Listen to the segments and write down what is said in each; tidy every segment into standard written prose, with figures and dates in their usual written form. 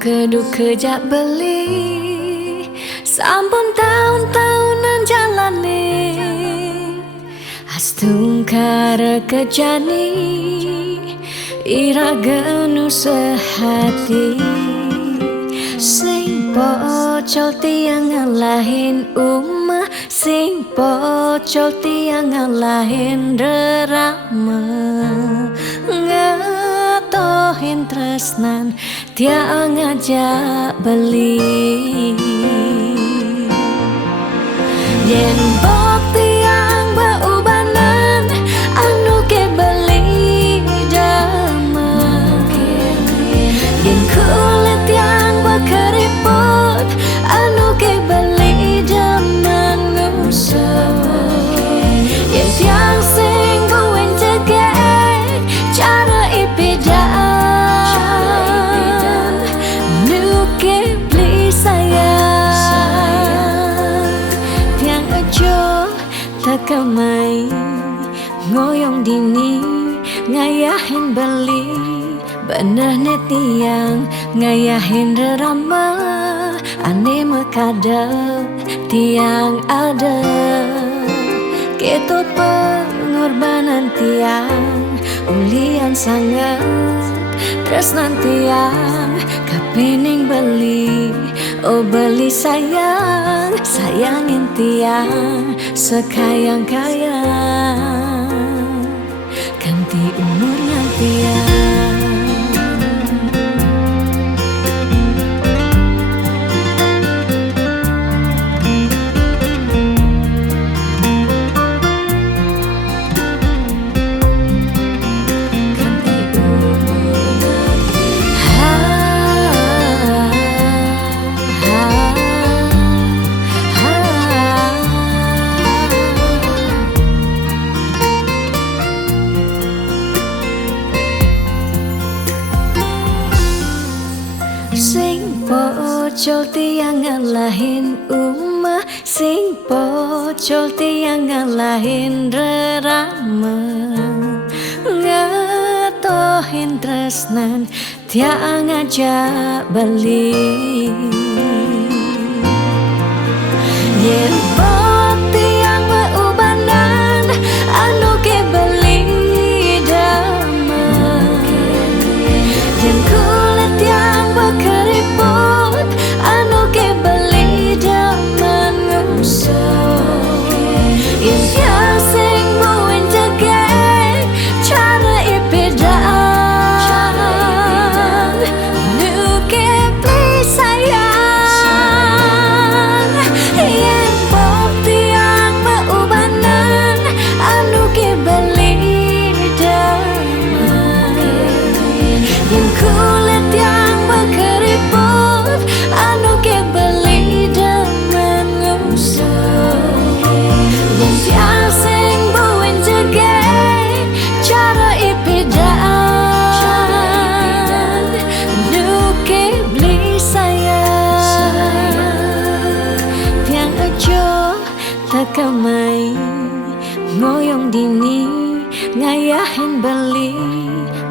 Keduk kejak beli sampun tahun-tahunan jalani astungkara kejani ira genu sehati sing pocol tiang ngalahin umah sing pocol tiang ngalahin rerama ngatohin tresnan tiang ngajak beli yen bok tiang beubanan anu ke beli dama yen kulit yang berkeriput anu ke beli dama ngusap yen tiang sing buin cegek cara ipidan nu ke beli sayang tiang aja takamai ngoyong dini ngayahin beli bener tiang ngayahin rerama ane mekadep tiang ada ketut pengorbanan tiang ulian sangat tresnan tiang kapening beli oh beli sayang sayangin tiang sekayang-kayang ganti umurnya tiang sing pocol tiang ngalahin umah sing pocol tiang ngalahin rerama ngatohin tresnan tiang ngajak beli yen bok tiang beubanan anu ke beli dama yen kulit yang berkeriput anu ke beli dama ngusap yen tiang sing buin cegek cara ipidan nu ke beli sayang yen bok tiang beubanan anu ke beli dama yen kulit yang berkeriput anu ke beli dama ngusap yen tiang sing buin cegek cara ipidan nu ke beli sayang tiang aja takamai ngoyong dini ngayahin beli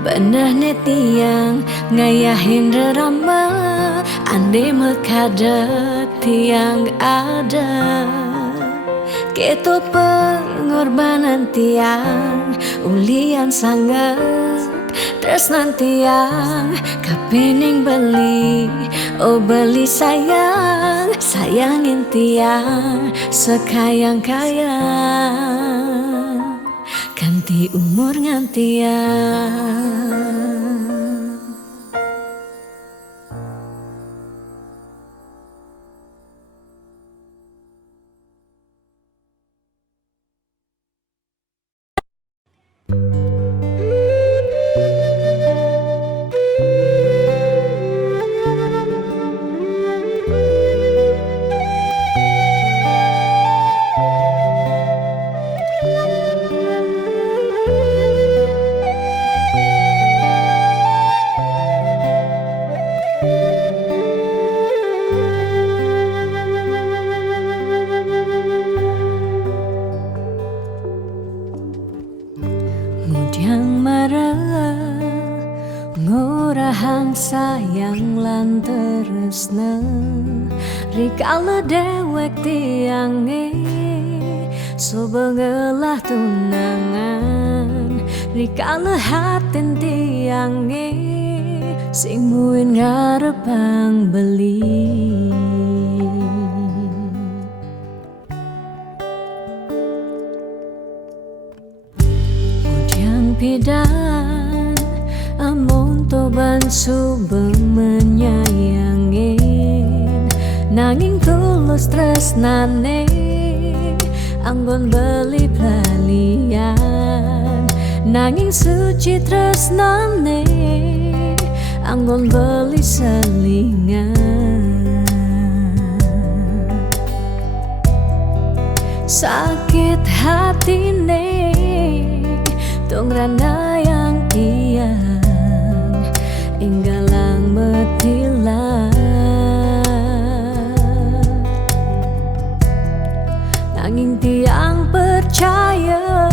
bener tiang ngayahin rerama ande mekadep tiang ada ketut pengorbanan tiang ulian sangat tresnan tiang kapening beli oh beli sayang sayangin tiang sekayang-kayang ganti umur ngantiang ngurahang sayang lan tresna rikala dewek tiange sobengelah tunangan rikala hatin tiange sing muin ngarepang beli. Hujan pidan amon toban subeng menyayangin nanging tulus tresnane anggon beli pelalian nanging suci tresnane anggon beli selingan. Sakit hatine tong rana yang tiang inggalang metilan nanging tiang percaya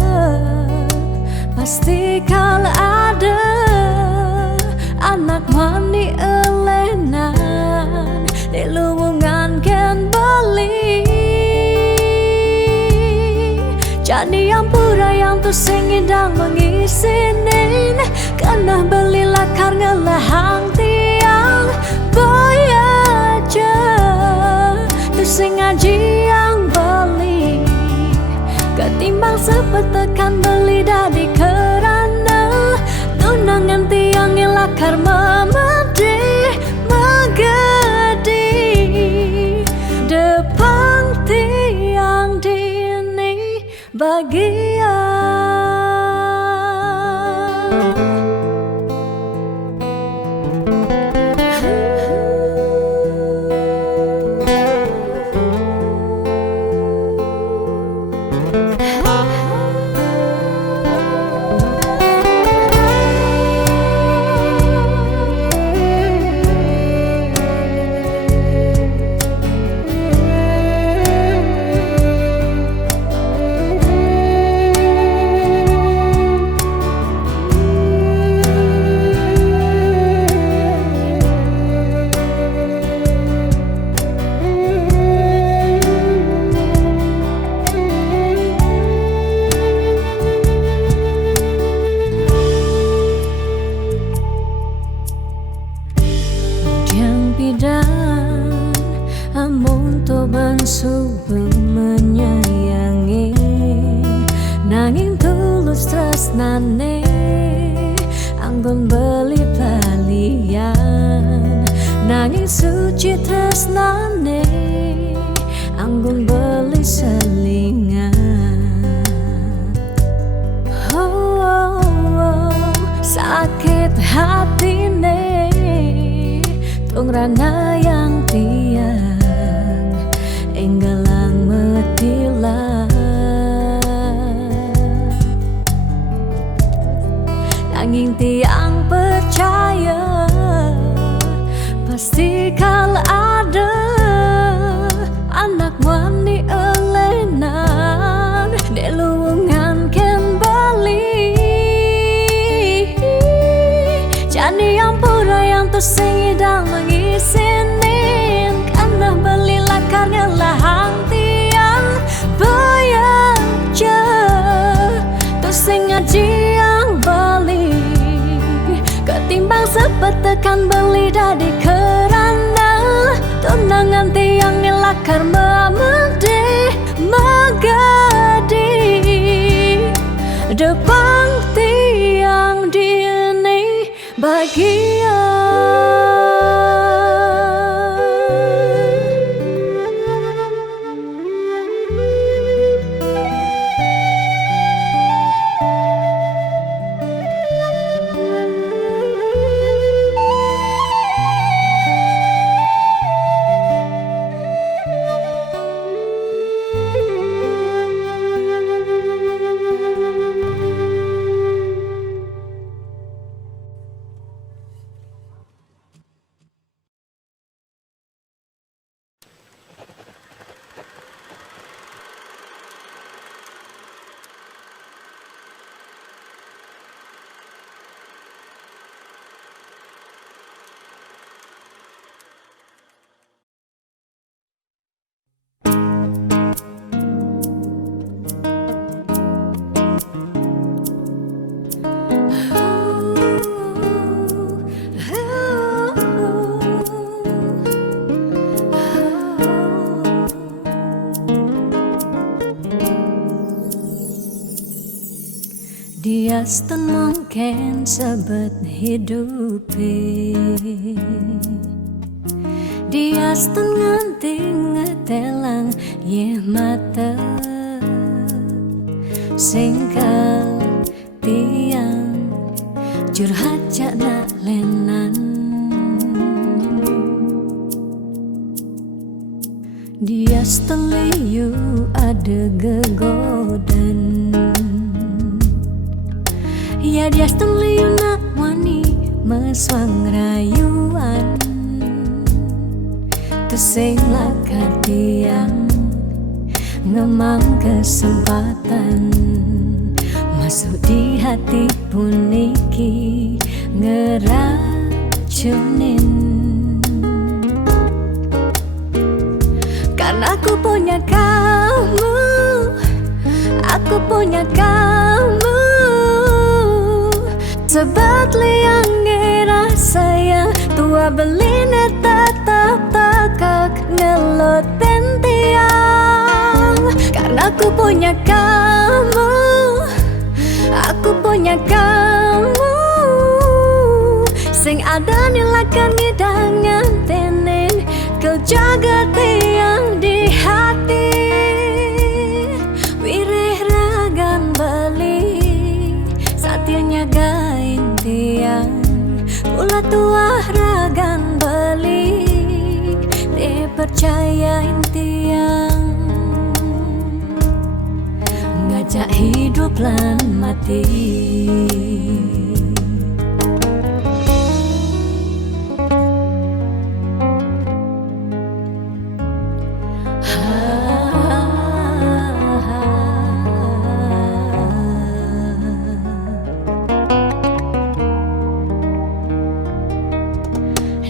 pasti kal ada anak mani elenan di luwungan ken beli jadi ampura yang tu sing indang mengisinin karena beli lakar ngelahang tiang boy aja tu sing ngaji yang beli ketimbang sepetekan beli dari kerana tunangan tiang lakar memedi megedi depan tiang dini bagian. Pidan amon toban subeng menyayangi nanging tulus tresnane anggon beli palian nanging suci tresnane anggon beli selingan. Sakit hatine tong rana yang tiang enggalang metilan nanging tiang percaya pasti kal ada anak wani elenan di luwungan ken bali jadi ampura yang tu sing idang mengisinin karena beli lakar ngelahang tiang bayaja tu sing ngaji yang beli ketimbang sepetekan beli dari kerana tunangan tiang lakar memedi megadi depan tiang dini bagian. Dia stun mungkin sebet hidupi. Dia stun nganti ngetelang ye mata singkal tiang curhat nak lenan. Dia stun liu ada gegodan. Ya dia stun liu nak wani meswang rayuan. Sing lakar tiang ngemang kesempatan masuk di hati puniki ngeracunin. Karena aku punya kamu, aku punya kamu. Sebab liang ngerasa yang tua beline tetap takak ngelot pentiang. Karena aku punya kamu, aku punya kamu. Sing ada nilakan ngidangan tenin kau jaga tiang di hati. Wirih ragan beli saatnya gain tiang. Pula tua ragan beli dipercayain tiang. Ngajak hidup lan mati.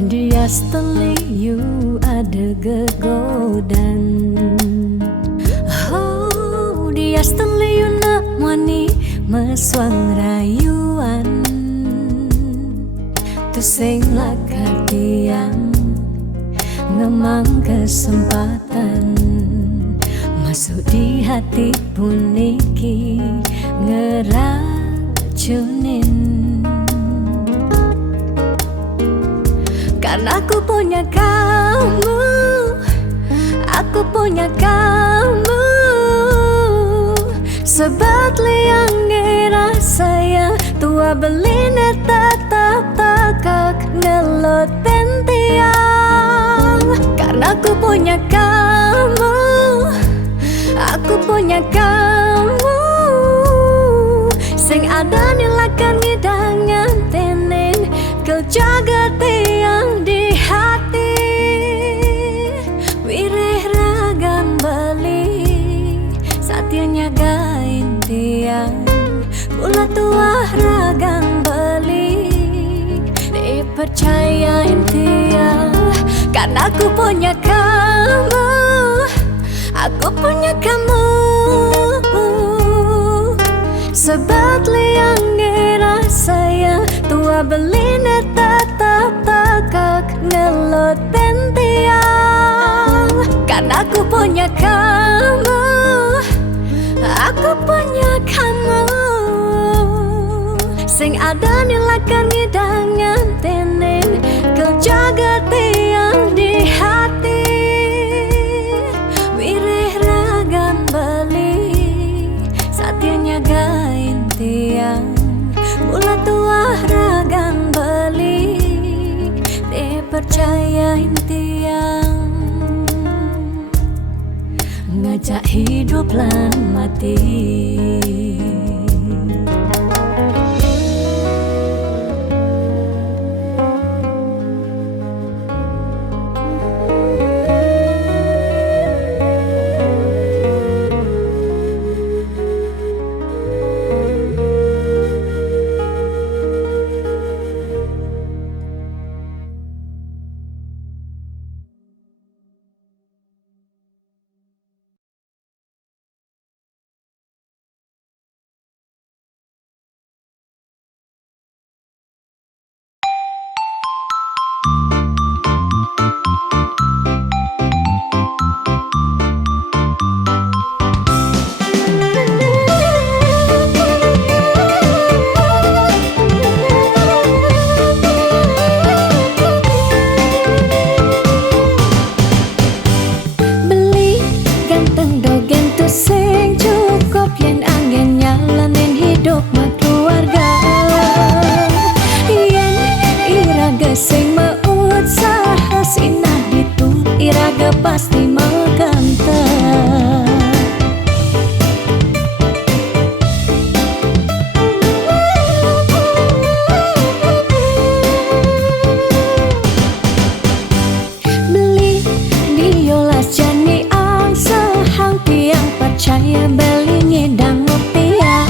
Dia seteliu ada gegodan. Oh, dia seteliu nak wani meswang rayuan. Tu sing lakar tiang ngemang kesempatan masuk di hati puniki ngeracunin. Karena aku punya kamu, aku punya kamu. Sebab liang ngerasa yang tua beline tetap takak ngelot pentiang. Karena aku punya kamu, aku punya kamu. Sing ada nilakan ngidangan tenin kau jaga tiang di hati. Wirih ragan beli saatnya gain tiang. Pula tua ragan beli dipercayain tiang. Karena aku punya kamu, aku punya kamu. Sebab liang ngerasa yang tua beline tetap takak ngelot pentiang. Karena aku punya kamu, aku punya kamu. Sing ada nilakan ngidangan tenin kau jaga tiang di hati. Wirih ragan beli saatnya gain tiang. Mula tua ragan beli dipercayain tiang. Ngajak hidup lan mati. keluarga. Yen iraga sing meut saha sinah ditu, iraga pasti makanta. Percaya beli ngedang rupiah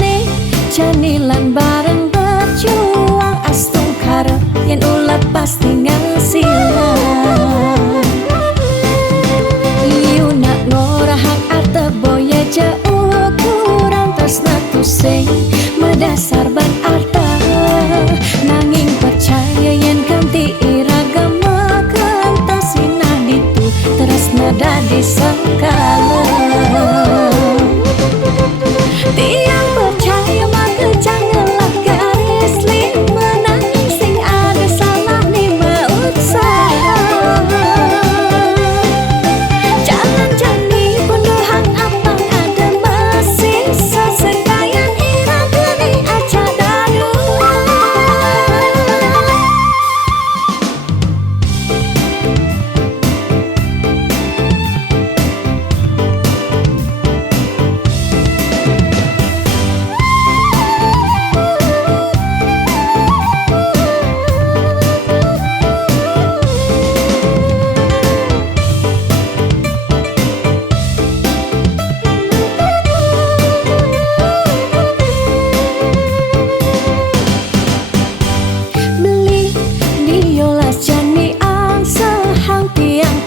nih janilan bareng berjuang astung karep yen ulat pasti ngasilan. Iu nak ngorahak arte boya jauh kurang tresna tu sing medasar ban arta nanging percaya yen kanti iragama kantasina ditu tresna dadi sekala. Tiang percaya maka janganlah garis lima nanging sing ada salah ni berusaha. Jalan jani pendohang apang ada masih sesekayan iraga ni aja dadu.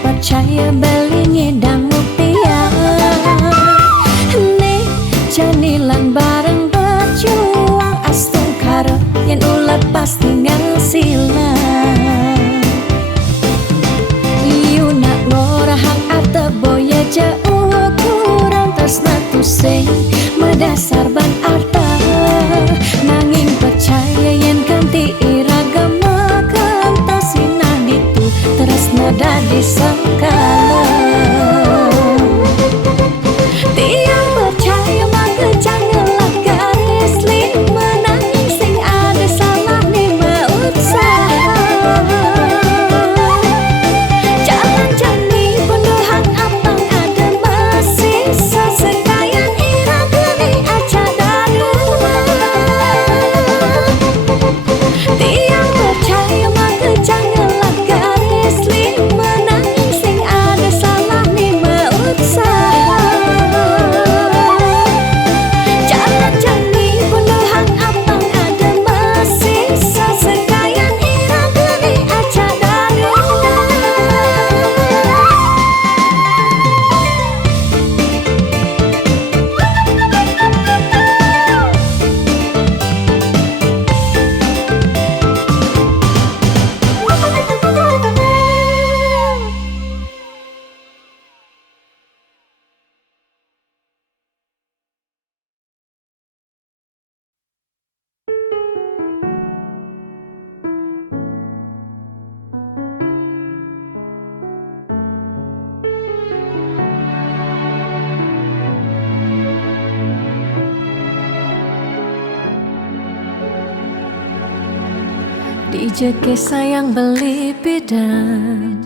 Percaya beli ngedang rupiah nih janilan bareng berjuang astung karep yen ulat pasti ngasilan. Iu nak ngorahang arte boya jauh kurang tresna tu sing medasar ban arta nanging percaya yen kanti iragama kantasina ditu tresna dadi sekala. Tiang percaya maka janganlah garis lima nanging sing ada salah ni berusaha. Jalan jani pendohang apang ada masih sesekayan iraga ni aja dadu. Tiang percaya maka janganlah garis lima nanging sing ada salah ni berusaha. Jalan jani pendohang apang ada masih sesekayan iraga ni aja dadu. Dijeke sayang beli bidan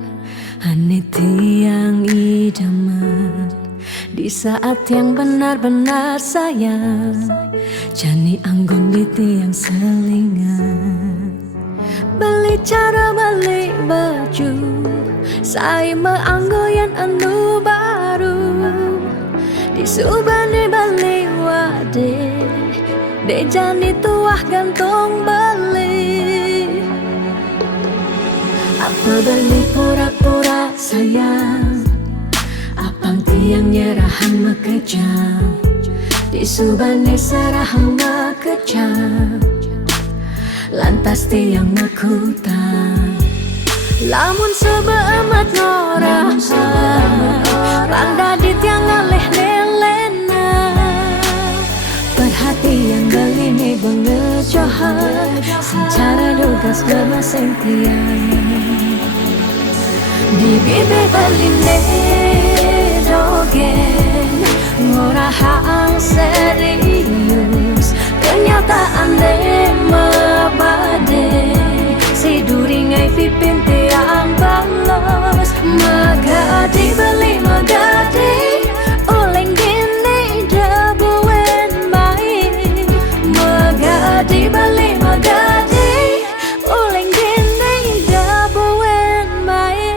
Ane tiang idaman di saat yang benar-benar sayang. Jani anggun di tiang selingan. Beli cara beli baju saya meanggoyan anu baru. Di subane beli wade de jani tuah gantung beli. Apa beli pura-pura sayang, apang tiang nyerahan mekejam. Di subane serahang mekejam, lantas tiang mekutan. Lamun sebeemat ngorahan, randa di tiang ngaleh nelena. Perhatian beli nih bengejohan, secara dugas bermasing tiang. Di bibir beli nih dogen, ngorahang serius kenyataan de mabade si duringai pipin tiang balos magadi beli magadi oleng gini dabuen mai magadi beli magadi oleng gini dabuen mai.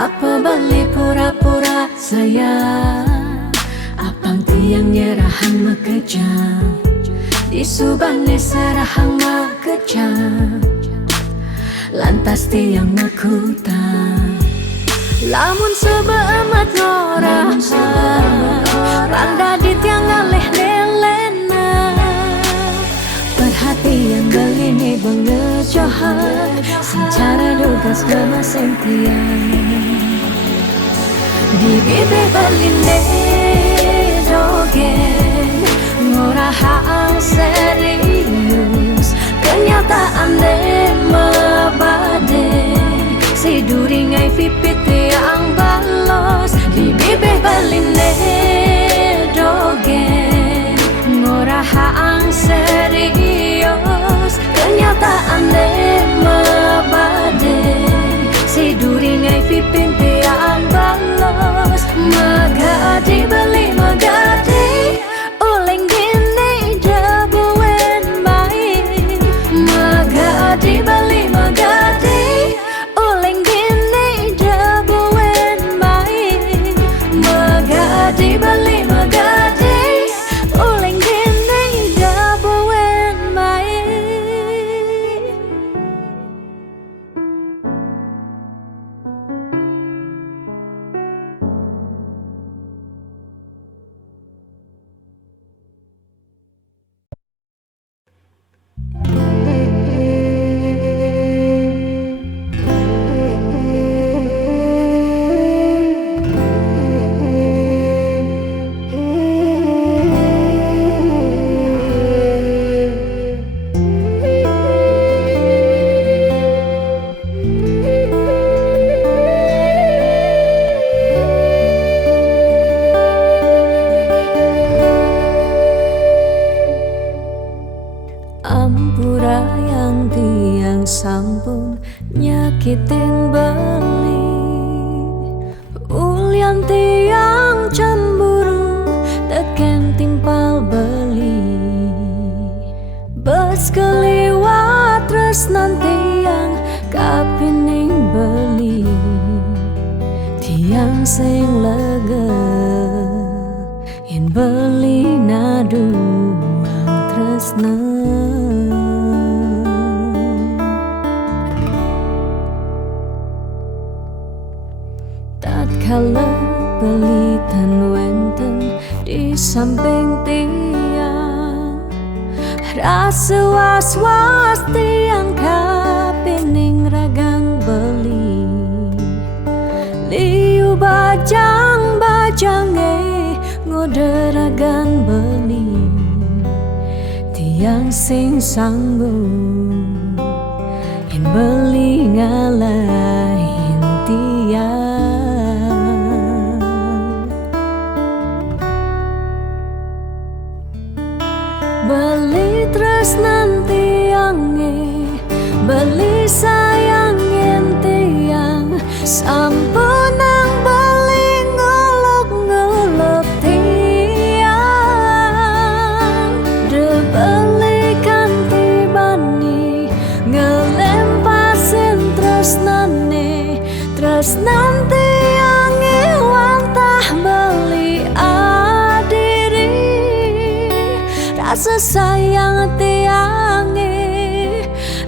Apa balik pura-pura sayang, apang tiang nyerahan makejang, disubane serahang makejang, lantas tiang makutang. Lamun sebeamat ngorah, randa di tiang ngaleh nelena, perhatian belini bengejohan, secara dugas gemaseng tiang. Di bibir beline dogen ngorahang serius kenyataan de mabade si duringai pipit tiang balos. Di bibir beline dogen ngorahang serius kenyataan de mabade si duringai pipin tiang balos magadi beli magadi oleng gini dabuen mai magadi beli magadi oleng gini dabuen mai magadi beli magadi oleng gini dabuen mai. Ampura yang tiang sampun nyakitin beli, ulian tiang cemburu teken timpal beli, bes keliwat tresnan tiang kapining beli, tiang sing lega yen beli naduang tresna. Tatkala pelitan wenten di samping tiang, rasa was-was tiang kapining ragang beli, liu bajang-bajange ngode ragang beli, tiang sing sambung yen beli ngalahin tiang. Beli tresnan tiange, beli sayangin tiang, sampunang beli ngolok-ngolok tiang. De beli kanti bani ngelempasin tresnane, tresnan tiange wantah beli adiri. Rasa sayang tiange,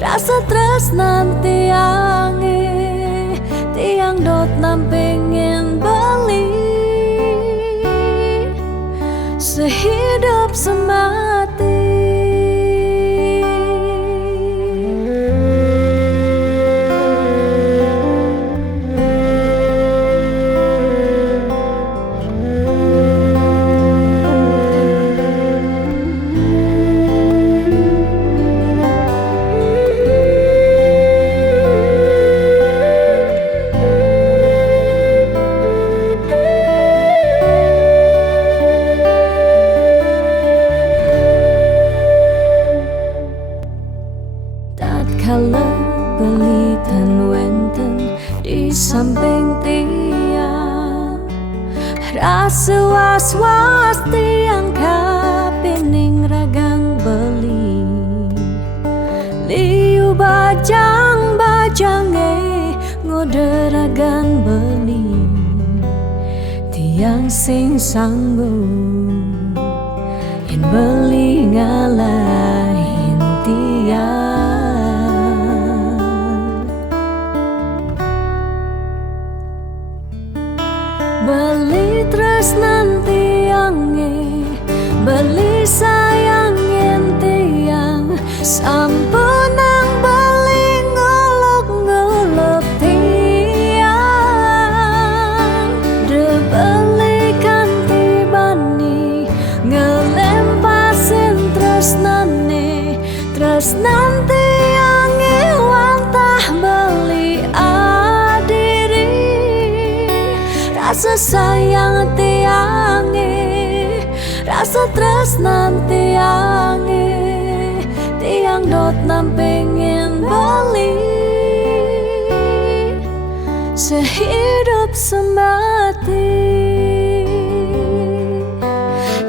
rasa tresnan tiange, tiang dot nampingin beli sehidup semati. Tatkala belitan wenten di samping tiang, rasa was-was tiang kapining ragang beli. Liu bajang-bajange ngoderagan beli. Tiang sing sanggup yen beli ngalahin tiang. Beli tresnan tiange, beli sayangin tiang, sampunang beli ngolok-ngolok tiang. De beli kanti bani, ngelempasin tresnane, tresnan tiange wantah beli adiri. Rasa sayang tiange, rasa tresnan tiange, tiang dot nampingin beli sehidup semati.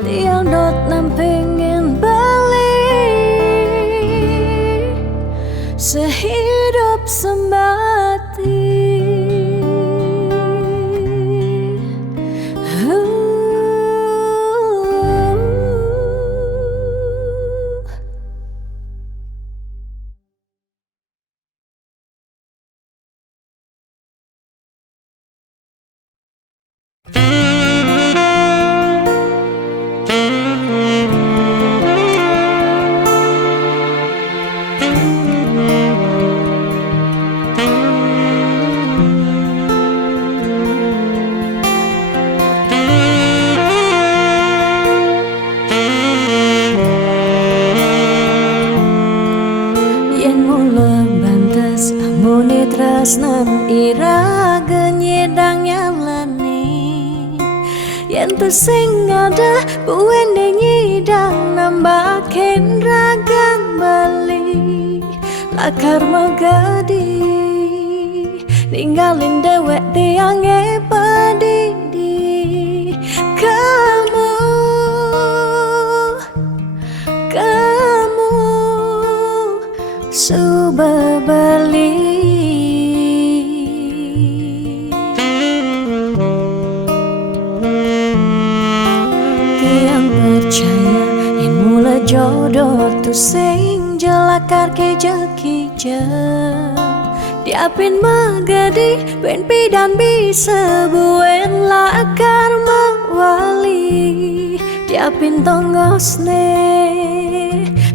Tiang dot nampingin beli sehidup semati. Muni tresnan ira genyedang nyalani, yen tu sing ada buende nyidang nambakin ragang bali. Lakar magadi ninggalin dewek tiange padidi. Kamu suba beli. Tiang percaya yang mula jodoh tu sing jelakar keja-keja. Diapin magadi ben pidan bisa buen lakar mewali. Diapin tongosne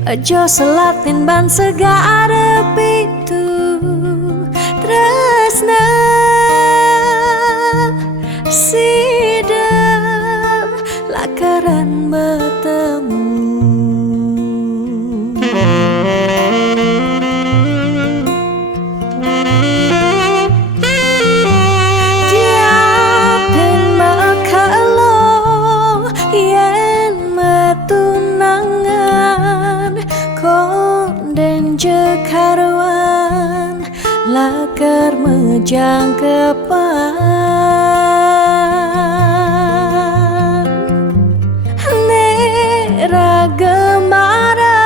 aja selatin ban segara pitu tresna sidam lakaran bertemu. Diapin makalo yen metunangan konden jekarwan lakar mejang kepan. Nera gemara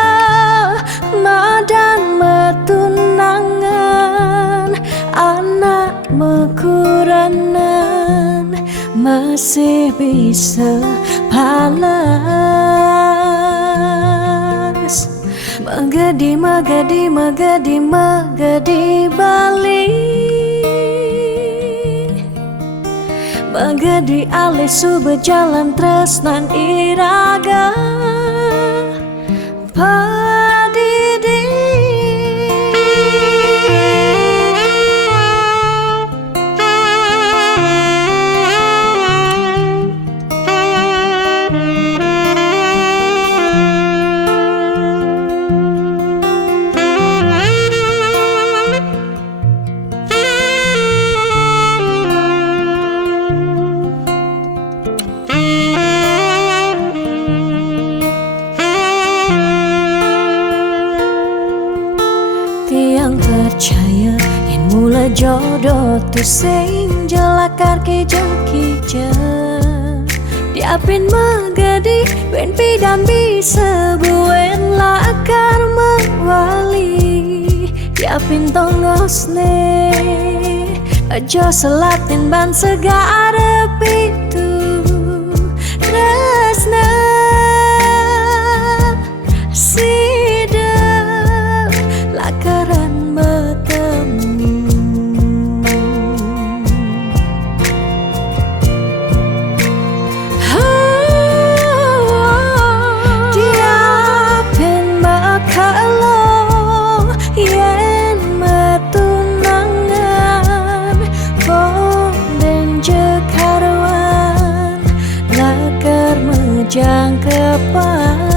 madan metunangan, anak mekuranan masih bisa palas. Magadi, magadi, magadi, magadi Bali. Magadi alih su berjalan tresnan ira. Padidi. Tiang percaya yen mula jodoh tu sing jelakar kija-kija diapin magadi wen pidam bisa buen lakar mewali diapin tongosne aja selatin ban segara pitu resna lakaran bertemu diapin makalo yen metunangan bonden jekaruan lakar mejang kepan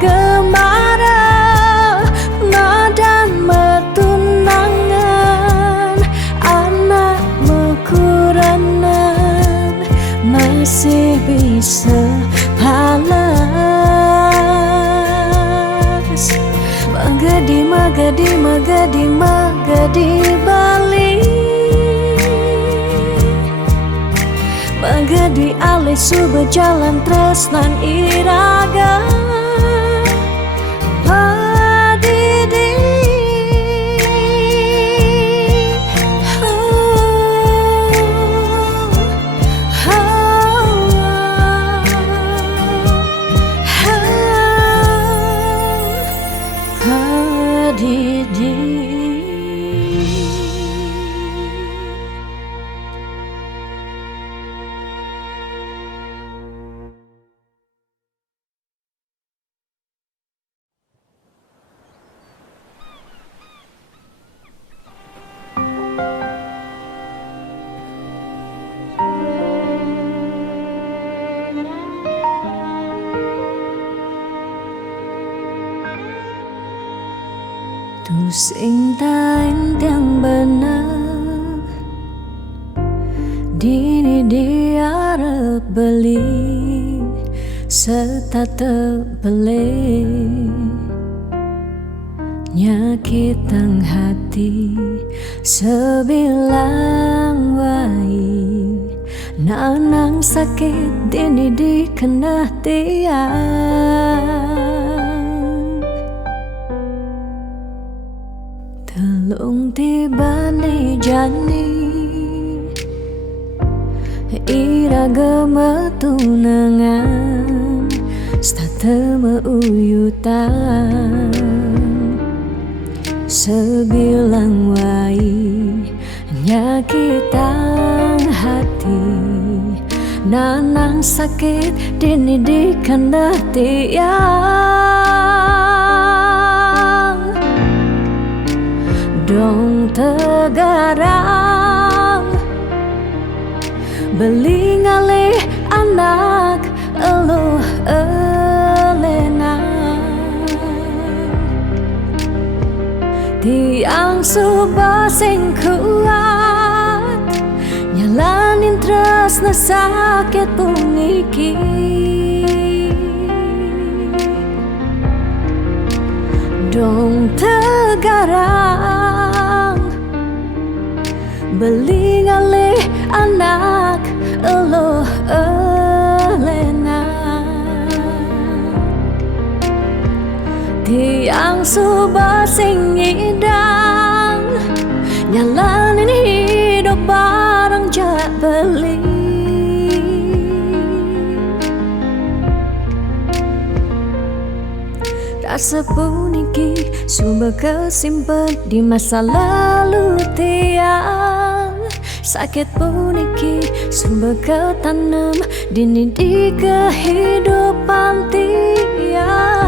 gemara nadan metunangan anak mekuranan masih bisa palas magadi magadi magadi magadi balik magadi alih su berjalan tresnan iraga Padidi. Padidi. Tu sing tain yang benar dini diarep beli serta terbeli nyakitang hati sebilang wai nanang sakit dini dikena tiang telung tiba ni jani iraga metunangan stata meuyutan sebilang wai nyakitang hati nanang sakit dini dikena tiang dong tegarang beli ngalih anak eluh elena tiang subah sing kuat nyalanin tresna sakit pungiki dong tegarang beli ngalih anak eluh elena tiang subah sing idang nyalanin hidup bareng jak beli rasa puniki sumber kesimpan di masa lalu tiang sakit puniki sumber ketanam dini di kehidupan tiang.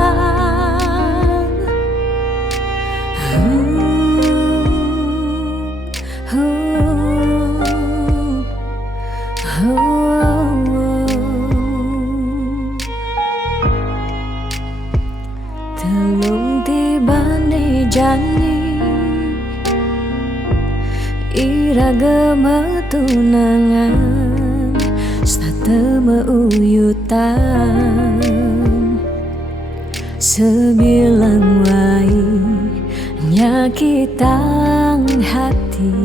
Telung tibane jani iraga tunangan sate meuyutan sebilang wai nyakitang hati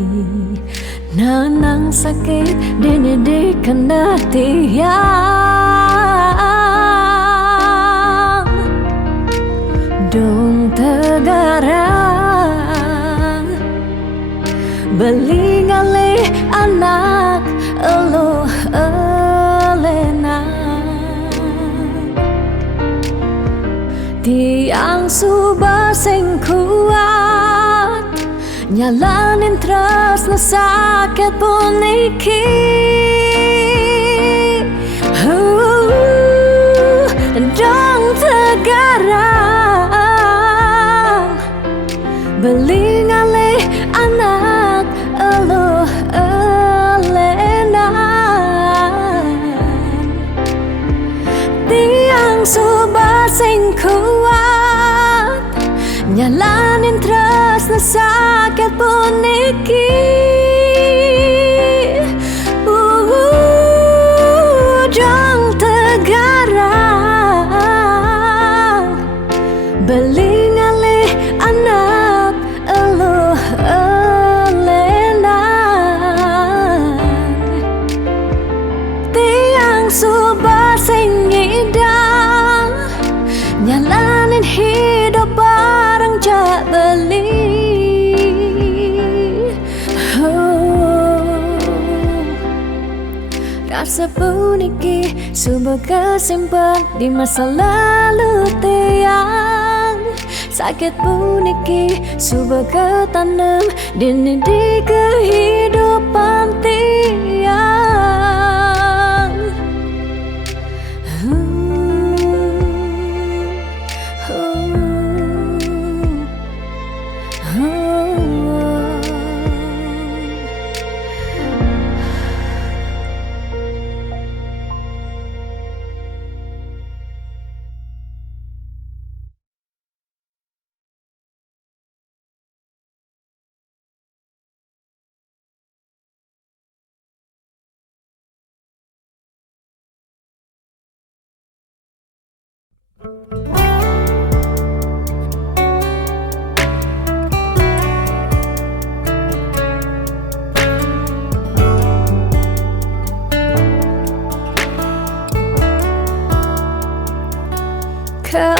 nanang sakit dini di kena tiang dong tegarang beli ngalih anak elo elena tiang subah sing kuat nyalanin terus sakit puniki dong tegarang beli ngalih anak elo elena tiang subah sing kuat nyalanin terus sakit puniki dong tegarang beli ngalih anak elo elena tiang subah sing ngidang nyalanin hidup bareng jak beli rasa puniki sumber kesimpan di masa lalu tiang sakit puniki sumber ketanam dini di kehidupan tiang.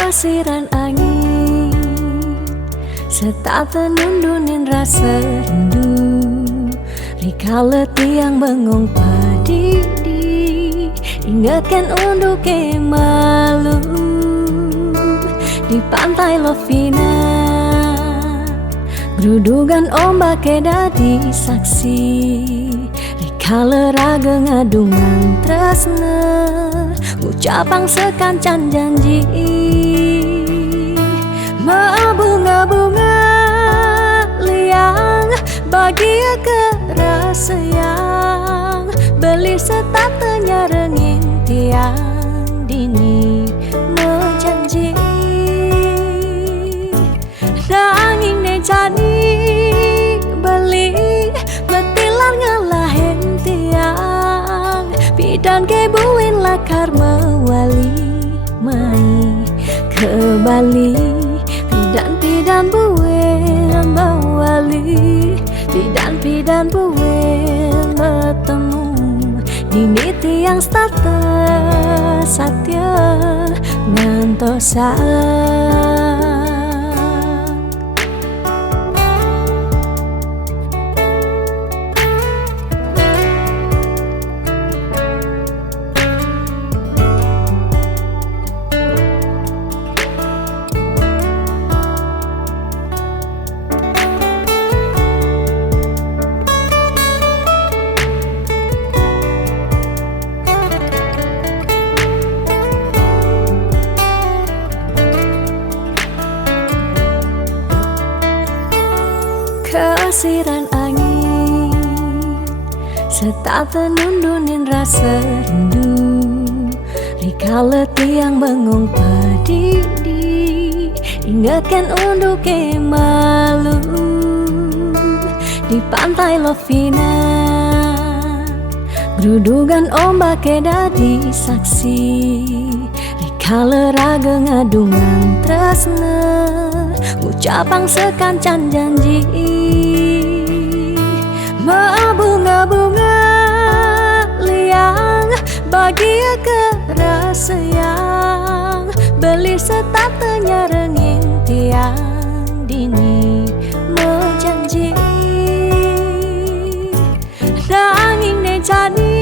Kesiran angin setata nundunin rasa rindu rikala tiang bengong padidi ingatkan untuk malu di pantai Lovina gerudugan ombak dadi saksi rikala raga ngadungan tresna ngucapang sekancan janji bunga-bunga liang bahagia kerasa yang beli setatenya rengin tiang dini menjanji nanging nejani beli betilan ngalahin tiang bidan kebuin lakar mewali mai ke Bali pidan buin mewali pidan buin bertemu dini tiang starter satya ngantosa. setak tenundunin rasa rindu. Rikala tiang bengong pedih, ingatkan untuk malu di pantai Lovina. Gerudugan ombak dadi saksi, rikala raga ngadungan tresna, ucapang sekancan janji. Bunga-bunga liang bahagia kerasa yang beli setatenya renging tiang dini menjanji. Nanging ne jadi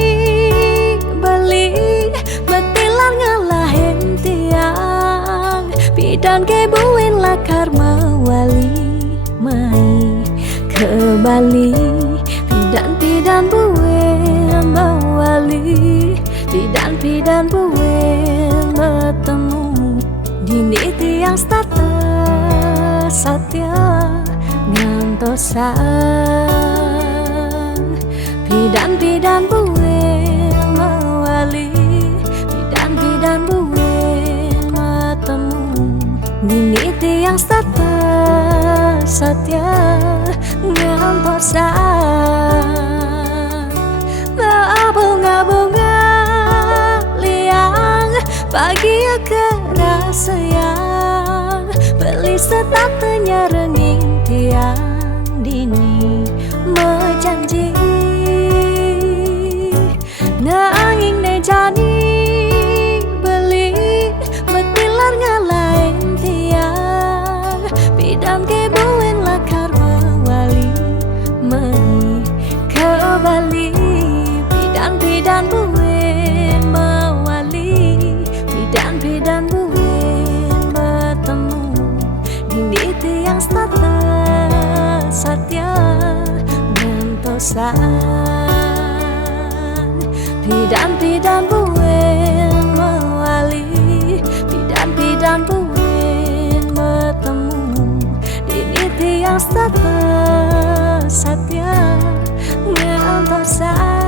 beli betilan ngalahin tiang bidan kebuin lakar mewali mai ke Bali. Pidan buin mewali, pidan buin bertemu dini tiang starter satya ngantosan. Pidan buin mewali, pidan buin bertemu dini tiang starter satya ngantosan. Bunga-bunga liang bahagia kerasa yang beli setatenya renging tiang dini menjanji. Nanging ne jadi beli betilar ngalahin tiang bidam kebuin lakar mewali meni ke Bali. Pidan buin mewali, pidan buin bertemu dini tiang starter satya ngantosan. Pidan buin mewali, pidan buin bertemu dini tiang starter satya ngantosan.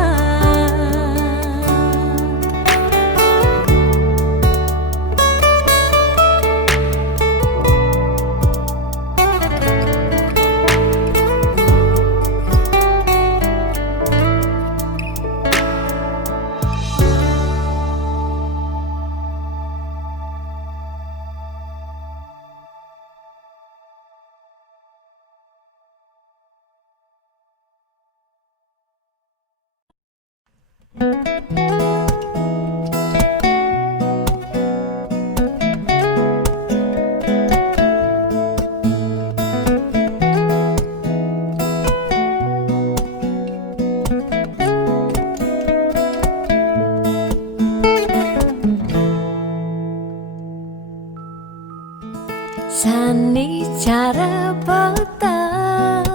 Sani cara petang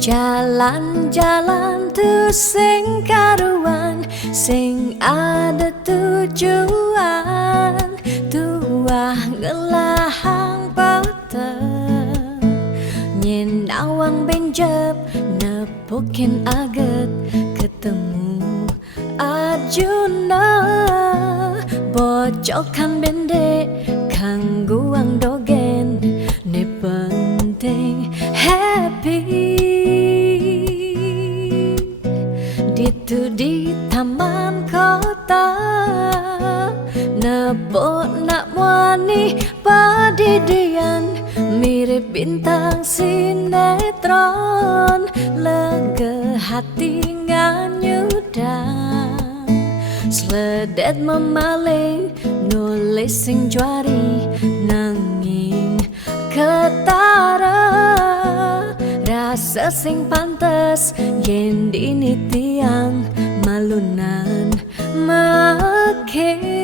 jalan-jalan tu sing karuan, sing ada tujuan, tuah ngelahang petang nyendawang benjep nepukin aget ketemu Arjuna bocokan bendek kangguang dogen ne penting happy. Ditu di taman kota nebok nak wani padidian mirip bintang sinetron lega hati nganyudan sledet memaling nulis sing juari nanging ketara rasa sing pantes yen dini tiang malunan makin.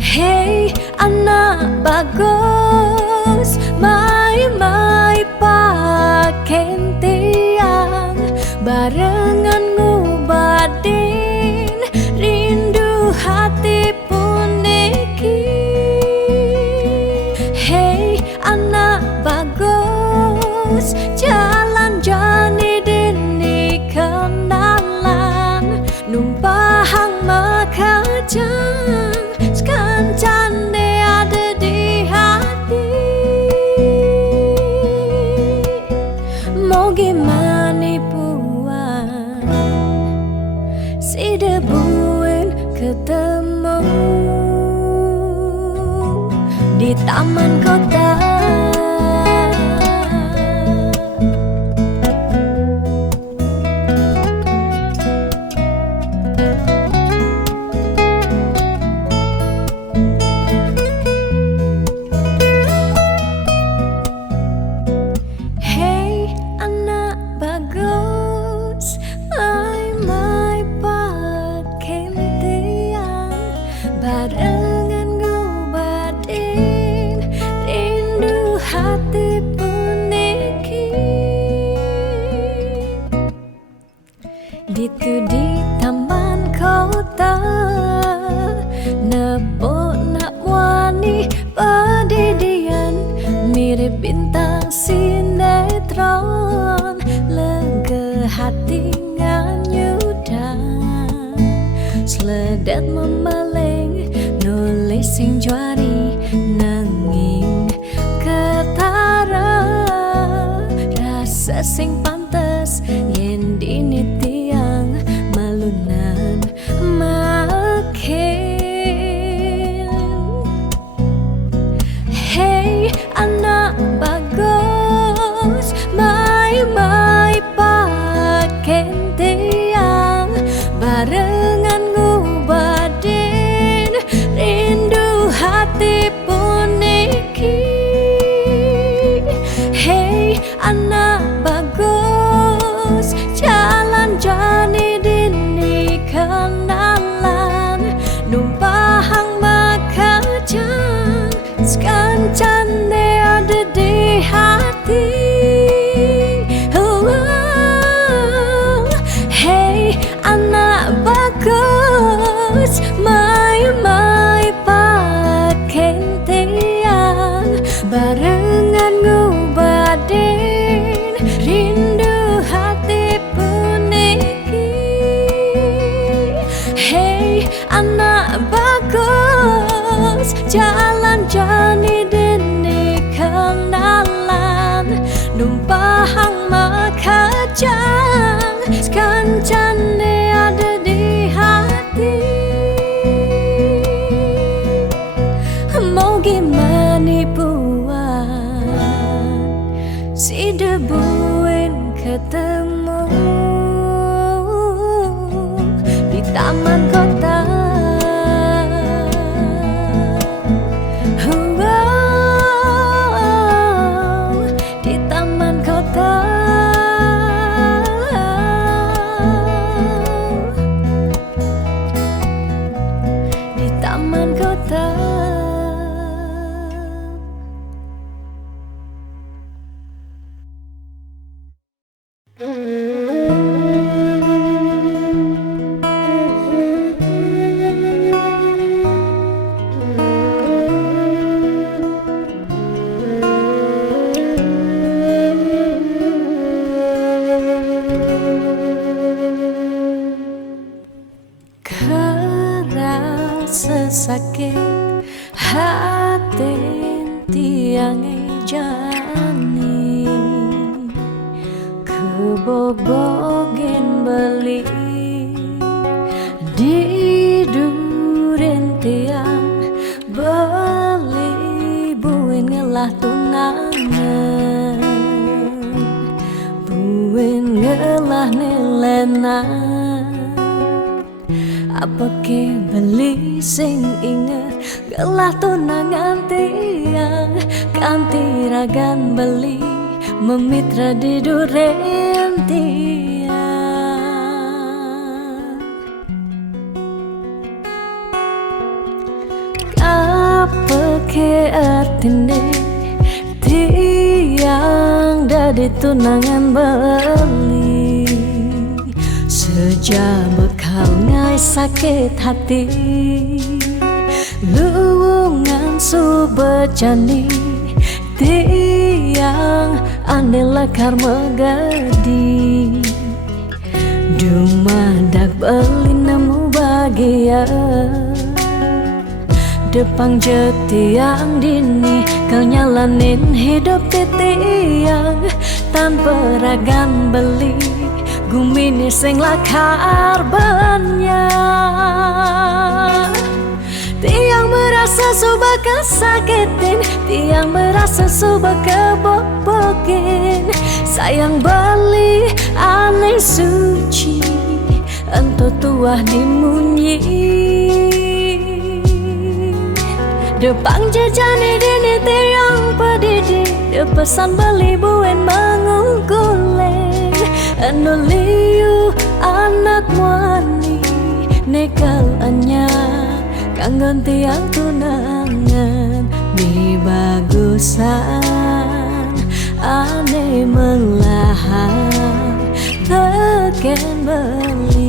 Hey anak bagus mai paken tiang barengan ngubadin rindu hati pun niki. Hey anak bagus jalan-jalan manipuan si debuin ketemu di taman kota. Hey anak bagus, mai pakai tiang barengan ngobatin rindu hati puniki. Ditu di taman kota nepok nak wani padidian mirip bintang sinetron lega hati nganyudan seledet memeleng nulis sing juari nanging ketara rasa sing pantes yen dini tiang malunan makin. Hey anak bagus, mai pakai tiang barengan ngubadin rindu hati puniki. Hey anak bagus, jalan jani dini kenalan numpahang makajang sekancane ada di hati. Hey anak bagus, mai pakai tiang barengan ngubadin rindu hati puniki. Hey anak bagus, jalan jani dini kenalan numpahang makajang sekancane ada di hati. Mau gimana puan si debuin ketemu di taman kota. Di taman kota. Di taman kota. Kerasa sakit hati tiang jani kebobogen beli di duren tiang beli buin ngelah tunangan buin ngelah nilenan. Apa ke beli sing inget gelah tunangan tiang kanti ragan beli memitra di duren tiang. Apa ke artine tiang dari tunangan beli sejak bekal ngai sakit hati luwungan subecani tiang ane lakar megadi dumadak beli nemu bahagia depang jetiang dini kau nyalanin hidup tiang tanpa ragan beli gumini sing lakar banyak. Tiang merasa suba kesakitin, tiang merasa suba kebobokin. Sayang beli aneh suci, ento tuah dimunyi. Depang jajane dini tiang pedidi, de pesan beli buen mengungkulen. Anu liu anak wani, nekal anyar kanggon tiang tunangan. Mi bagusan ane melahan teken beli.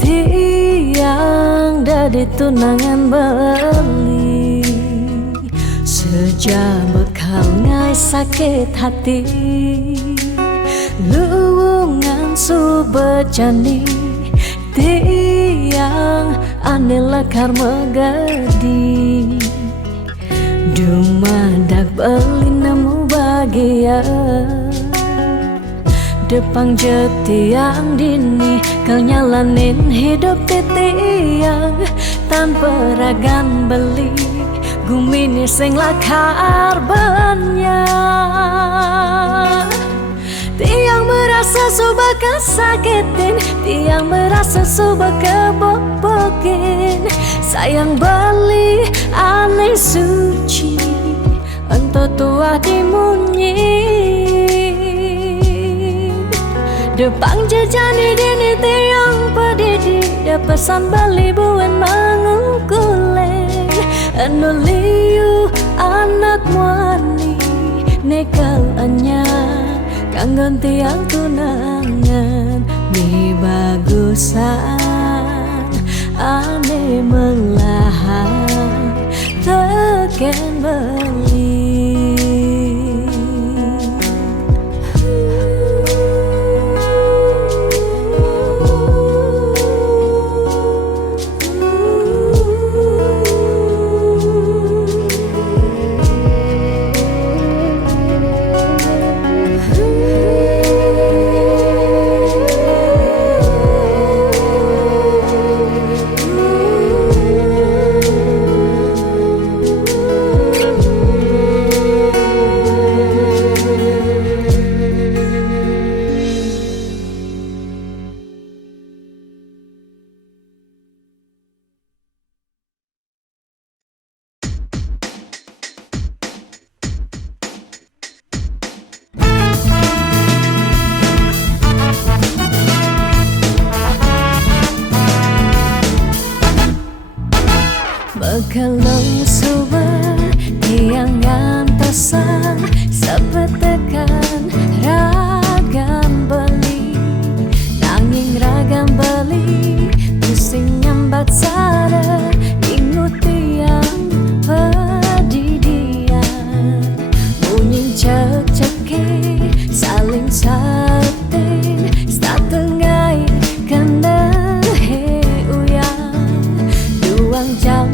Tiang dari tunangan beli sejak bekal ngai sakit hati. Luwungan subejani tiang ane lekar megadi. Dumadak beli nemu bahagia Depang jetiang dini kau nyalanin hidup titiang tanpa ragan beli gumini sing lakar banyak. Tiang merasa suba kesakitin, tiang merasa suba kebobokin. Sayang beli aneh suci, ento tuah dimunyi. Depang jajani dini tiang pedidi, de pesan beli buen mengungkulen. Anu liu anak wani, nekal anyar kanggon tiang tunangan. Mi bagusan ane melahan teken beli. Kalau suba tiang gantasan sepetekan ragam beli nanging ragam beli pusing nyambat sara ingut tiang pedidian bunyi cek-ceke saling satin satengai kena he uyang duang jam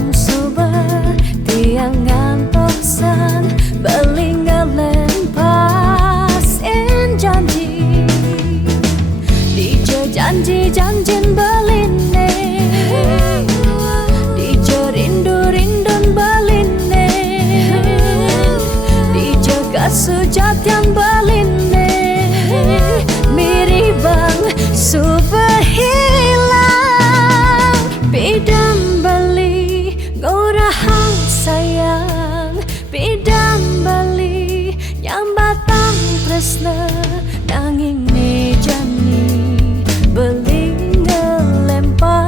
tiang ngantoksan belingalen pas janji dijo janji-janjin beline dijo rindu-rindun beline dijo kasujatian beline miribang super hilang bidam beli gorahang sayang bidam bali nyambatang tresna nanging mejani beli ngelempar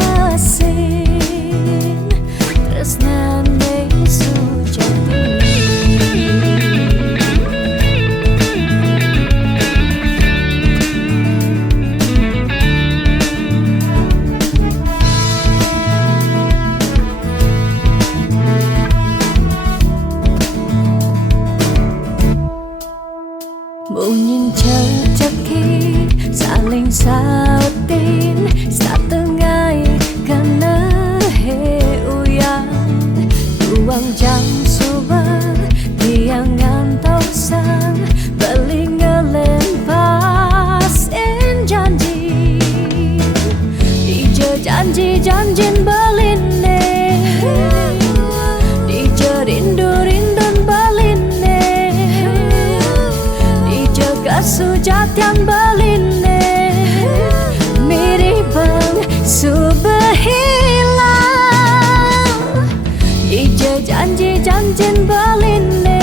jen baline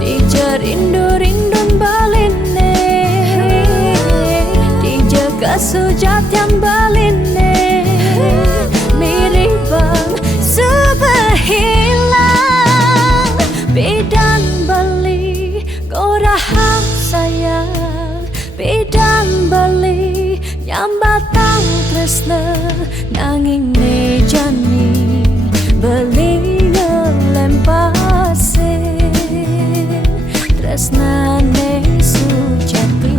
Dija rindu-rindun baline Dija kasujatian baline Mirip bang sebehilang Bidan bali kau rahang sayang Bidan bali nyambatang tresna nanging ne jani beli ngelempase tresna ne sujati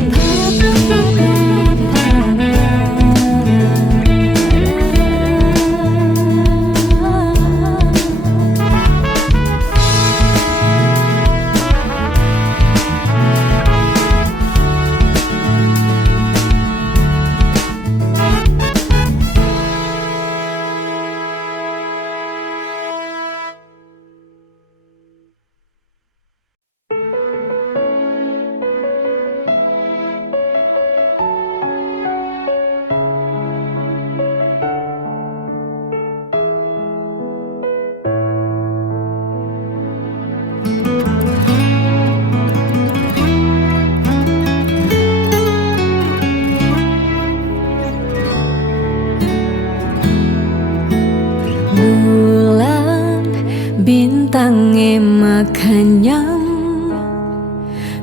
Bintangnya makanyam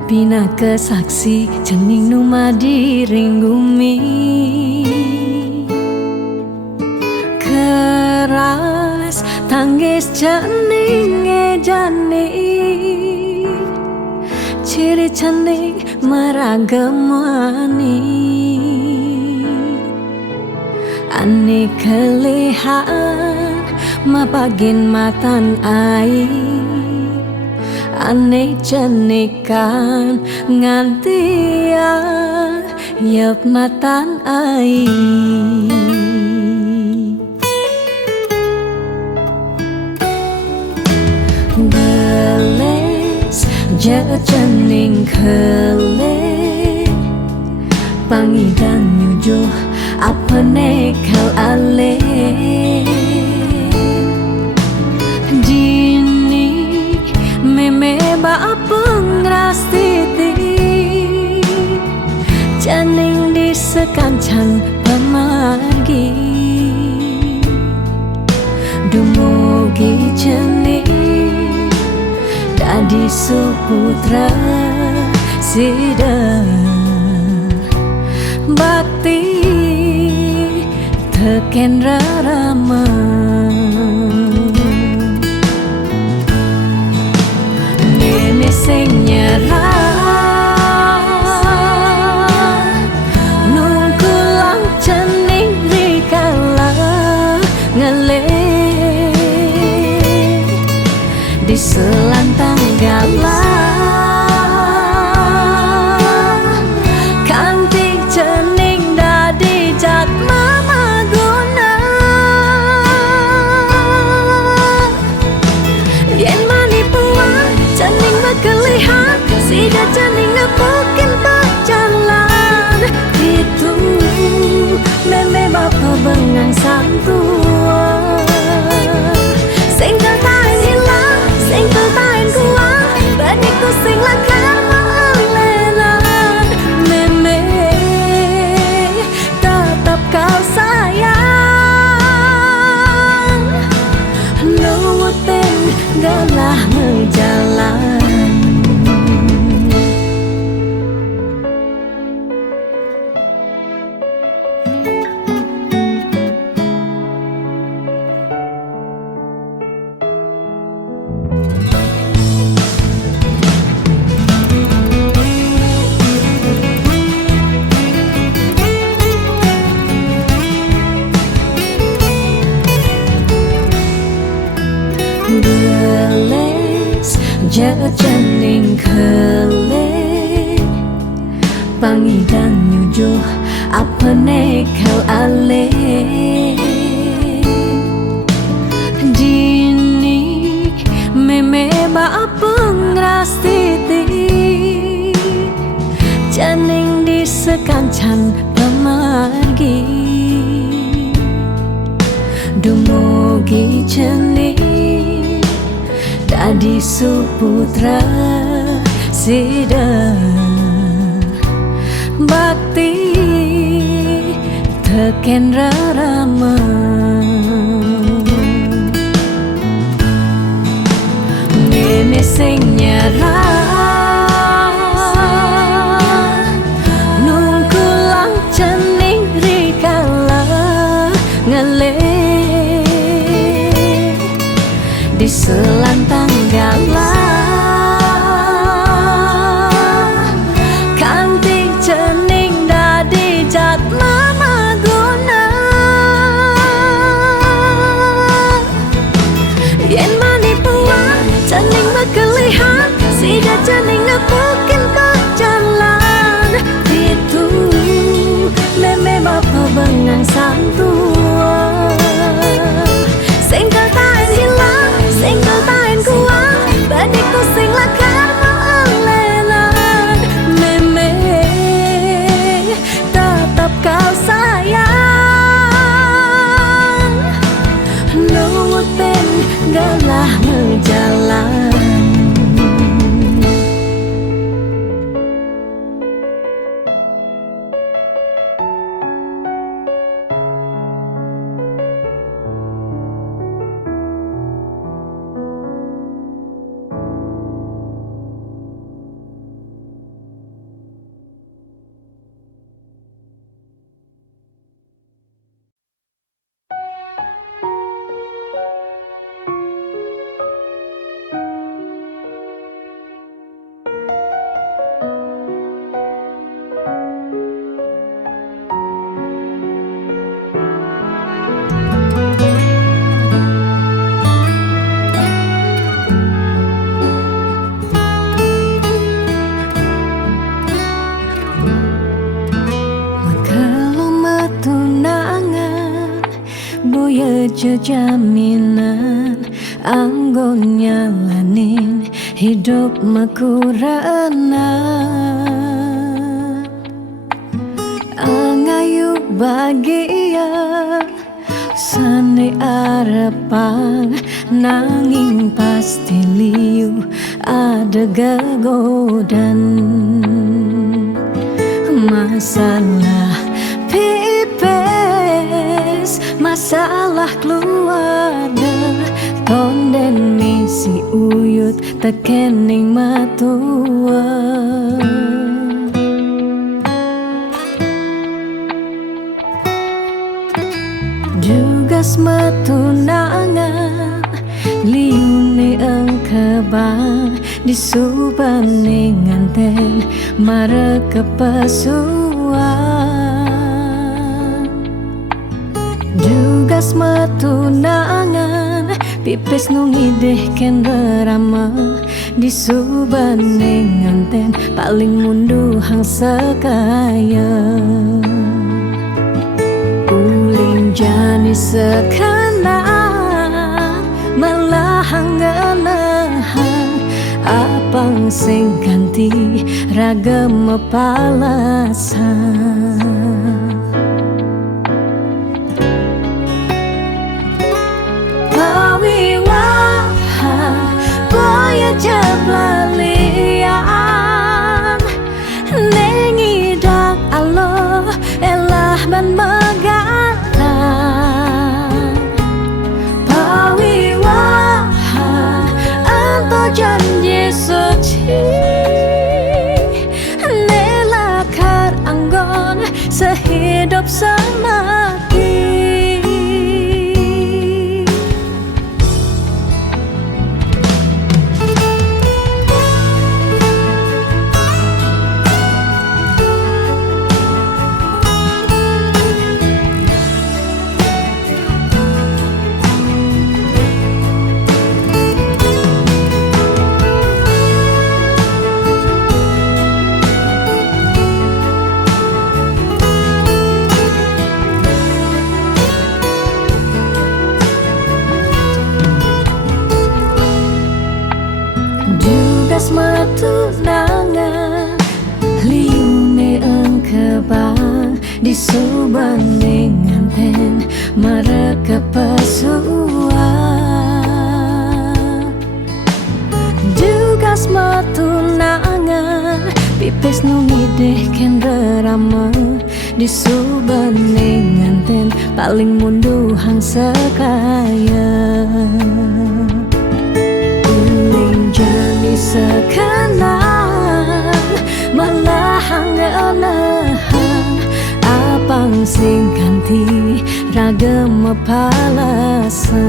Bina kesaksi cening numa diring bumi Keras tangis cening ejani Ciri cening meragamani Ani kelihat mapagin matan ai ane cenikan ngantia yep matan ai beles jaga cening kele pangidang nyujuh apa nekal ale Meme ba pengrastiti Janing di sekancang pemargi Dumugi cening Dadi suputra sida Bakti teken rarama Sing nyerah nungkulang cening rikala ngele di selantang galah kantik cening dadi jat mama guna yen manipuan cening kelihat sida cening ngepokin berjalan itu meme bapa bengang santua sing tertain hilang sing tertain kuat baniku sing lakar melelan meme tetap kau sayang nuwutin galah menjalan beles jaga cening kele pangidang nyujuh apa nekal ale dini meme ba pengrastiti cening di sekancang pemargi dumugi cening Adi suputra sida bakti teken rarama nene sing nyarah nungkulang cening rikala ngale di selantang galah kanthi cening dadi jat mama guna yen mani puan cening bekelihan sida cening ngepukin berjalan itu meme bapa bengang santua singkel tain hilang singkel tain kuat badikku sing lakar maalelan meme tetap kau sayang nurutin galah ngejalan. Jaminan anggon nyalanin hidup makurana angayu bahagia sane arepan nanging pasti liu ada gegodan masalah masalah keluarga tonden misi uyut tekening matua juga semetunangan liune engkebang disubane nganten mare kepesuan juga semetunangan pipis nungideh ken berama disubane nganten paling munduhang sekaya uling jani sekana melahang ngelehan apang sing ganti ragam mepalasan jablalian nengidak Allah elah ban megalan pawiwahan anto janji suci nelakar anggon sehidup semati. Matunangan liune engkebang disubane nganten mare kepesuan deh ken rerama di subening nganten paling munduh hang sekaya uling jadi sekenang malah hang apang sing kanti ragam palasan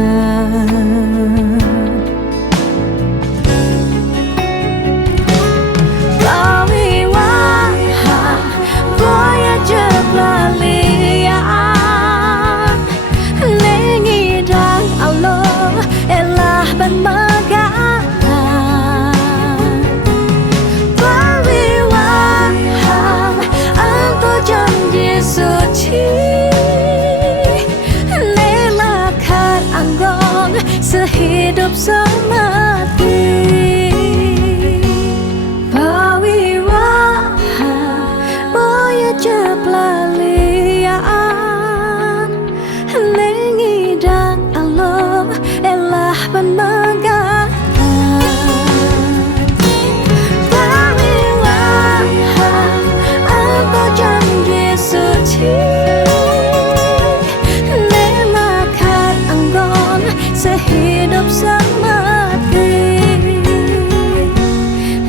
sehidup semati pawiwahan boya jeplalian lengidang Allah elah penmegang pawiwahan apa janji suci sehidup semati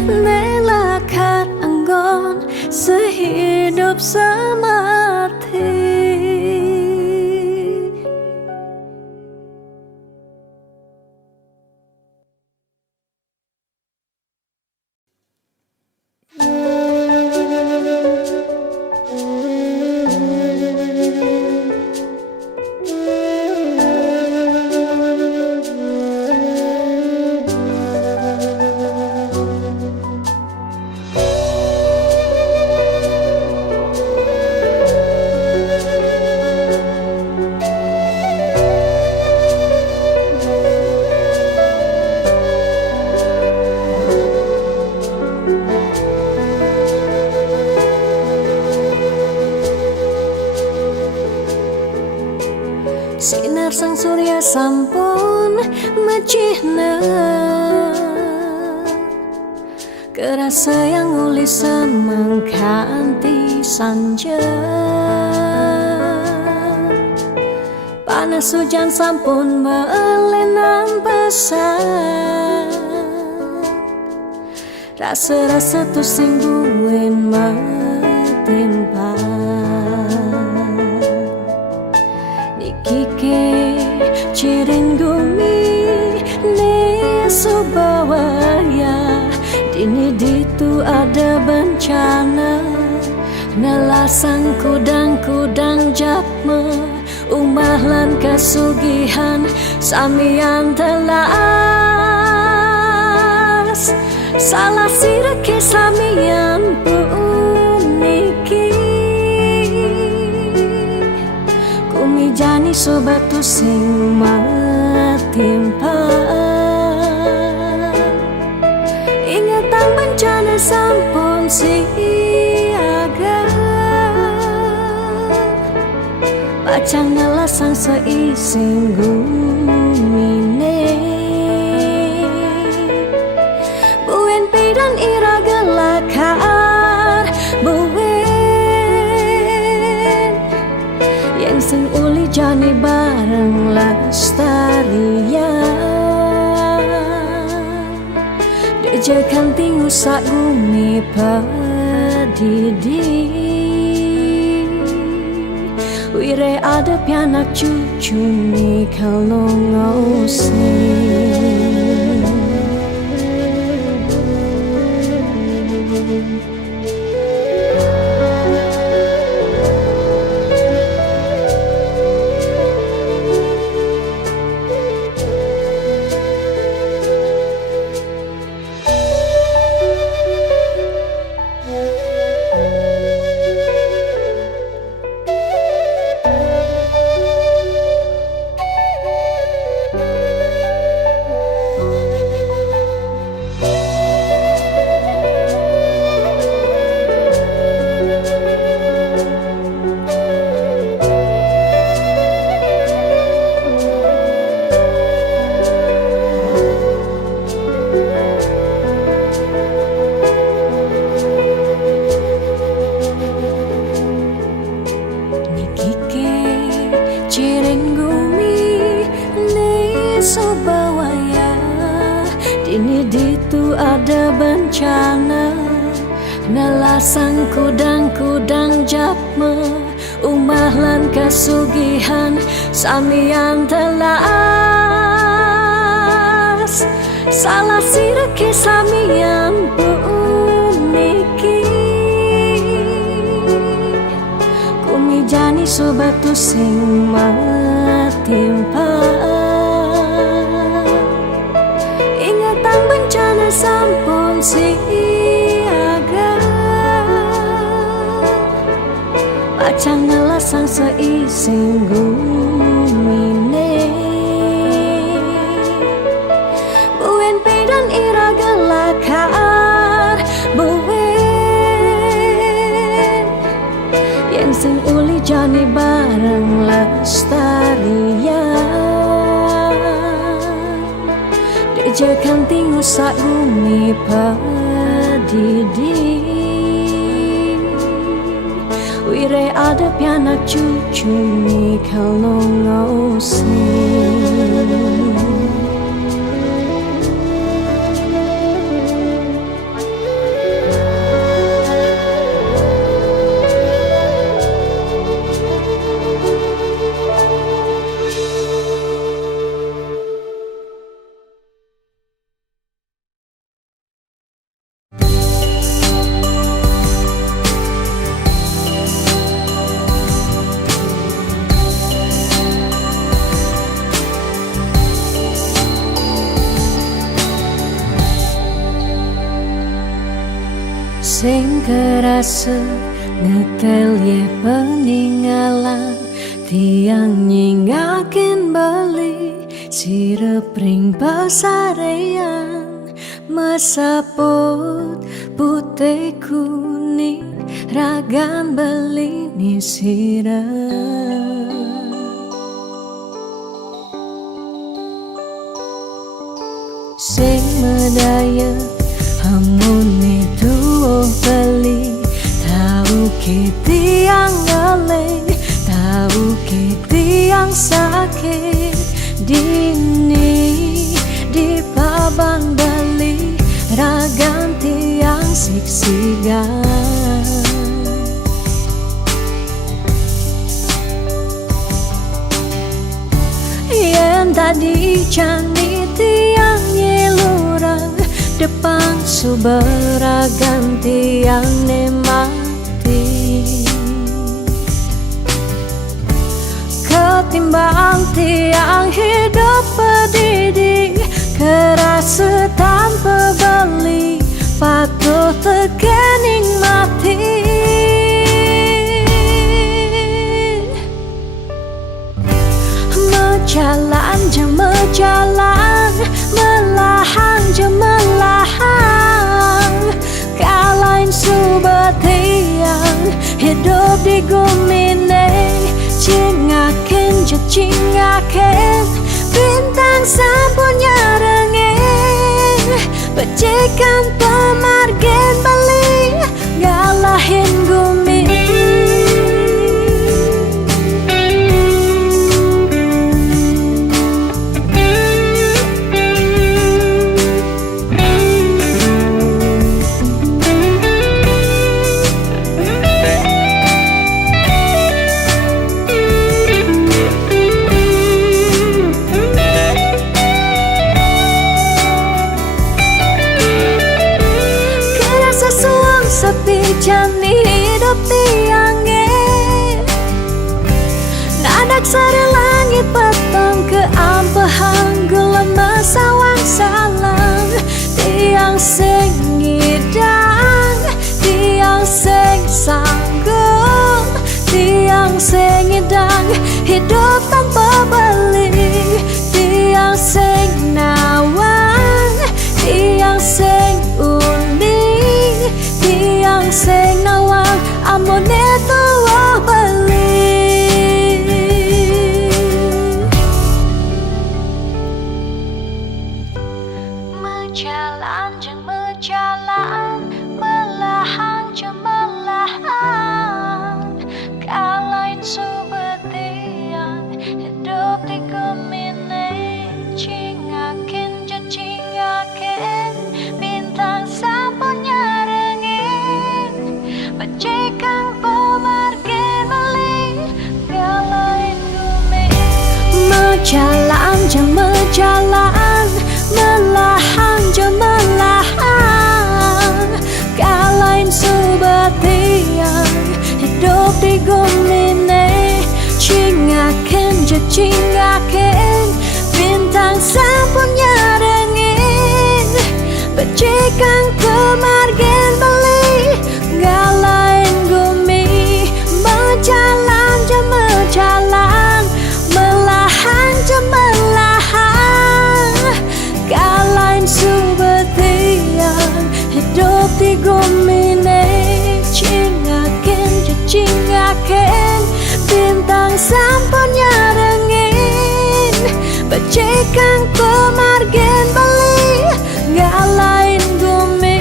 nelakat anggon sehidup semati. Sinar sang surya sampun mecihna kerasa yang uli semangkanti sanja panas hujan sampun melenang pesan rasa-rasa tu sing buen metimpa Kike ciring gumi ne subawaya dini ditu ada bencana nelasang kudang-kudang japme umah lan kasugihan samian telas salah sirake samian puniki jani sobat tu sing matimpa ingatan bencana sampun siaga pacang nelasang seising gumine buen pidan ira gelakar sing uli jani bareng lestarian dejekan tinggu sak gumi padidi wire ada pianak cucu ni kalau ngosing ada bencana, nalasang kudang-kudang japme, umah lan kasugihan samian telas. Salah sireke samian puniki, kumijani sobatu sing matimpa. Ingatan bencana sampun siaga, pacang ngelasang seising gumine. Buen pedan ira gelakar buen, yang sing uli jani bareng lestarian. Dejakan tingu sak bumi padidi, wire ada pianak cucu ni kalau ngosi. Sing kerasa ngetel ye peninggalan, tiang nyingakin bali sirepring pasarean. Mesaput putih kuning ragam beli ni sirah. Sing medaya hamun itu beli, tahu kita yang ngaleng, tahu kita yang sakit. Dini di paban bali ragam tiang siksigan. Yang tadi candi tiang nyelurang, depan suberagam tiang nemati. Ketimbang tiang hidup pedidi, kerasa tanpa beli, patut terkening mati. Mejalan je mejalan, melahang je melahang, kalain subat tiang hidup di gumine. Cingaken je cingaken, bintang sampun nyarengin, pecikan pemargen bali ngalahin gumi. Sepi jani hidup tiangnya, nadak sari langit petang ke ampehan gula masawang salang. Tiang sing ngidang, tiang sing sanggup, tiang sing ngidang hidup tanpa beli. Tiang sing nawang, tiang sing uning, tiang sing nawang amone tuwa beli. Mejalan jeng mejalan, melahang jeng melahang, kalain subetian hidup di gemine. Cingakin je cingakin, Cikang pemargen Bali nggak lain bumi.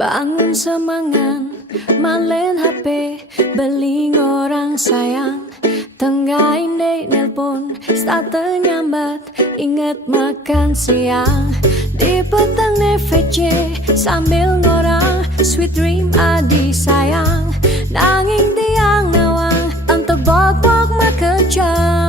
Bangun semangan, malen HP, beling orang sayang. Tengah ini nelpon, start nyambat, inget makan siang. Di petang VC, sambil ngorang, sweet dream adi sayang. Nanging tiang nawang, tante bobok makejang.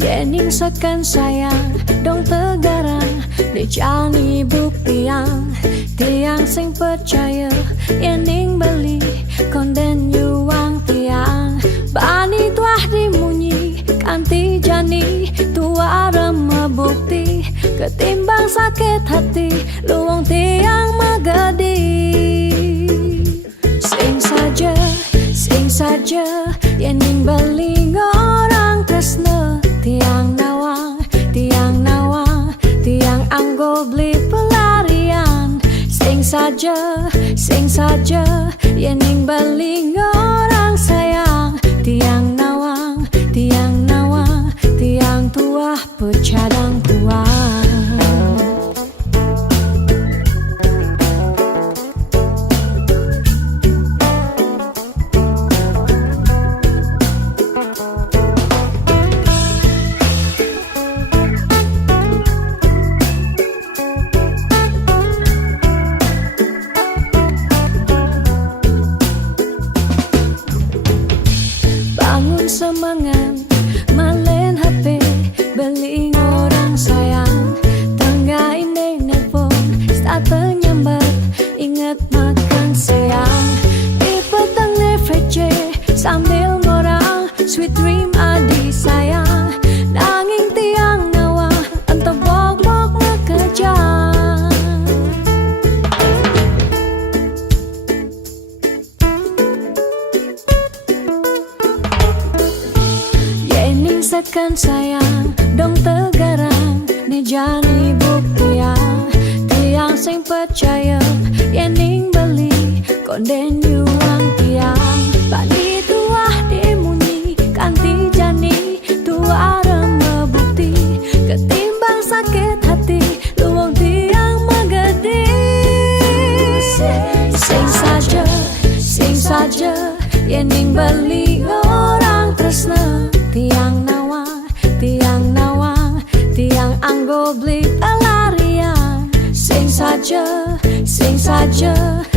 Yening sekan sayang, dong tegarang, dijani buktiang. Tiang sing percaya, yening beli, konden yuang tiang. Bani tuah dimunyi, kanti jani, tua remeh bukti. Ketimbang sakit hati, luang tiang magadi. Sing saja, yening beli orang tresne. Tiang nawang, tiang anggo beli pelarian. Sing saja, yening baling orang sayang. Tiang nawang, tiang tua pecadang tua. Semangat, malen HP, beling orang sayang. Tengah ini nelpon, start nyambat, inget makan siang. Di petang VC, sambil ngorang, sweet dream adi sayang. Nanging tiang nawa, entah bok-bok ngekejang. Sekan sayang, dong tegarang, nejani buktiang. Tiang sing percaya, yening beli, konden yuang tiang. Bani tuah dimunyi, kanti jani, tua remeh bukti. Ketimbang sakit hati, luang tiang magadi. Sing saja, yening beli orang tresna. Tiang nawang, tiang anggo beli pelarian. Sing saja,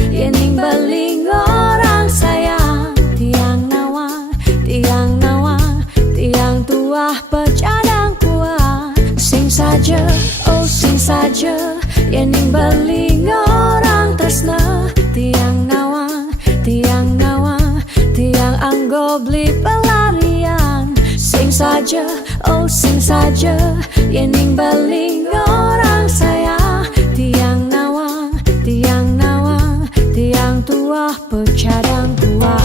yening baling orang sayang. Tiang nawang, tiang tua pecadang kuah. Sing saja, yening baling orang tresna. Tiang nawang, tiang anggo beli pelarian. Sing saja, yening baling orang sayang. Tiang nawang, tiang tua pecadang kuah.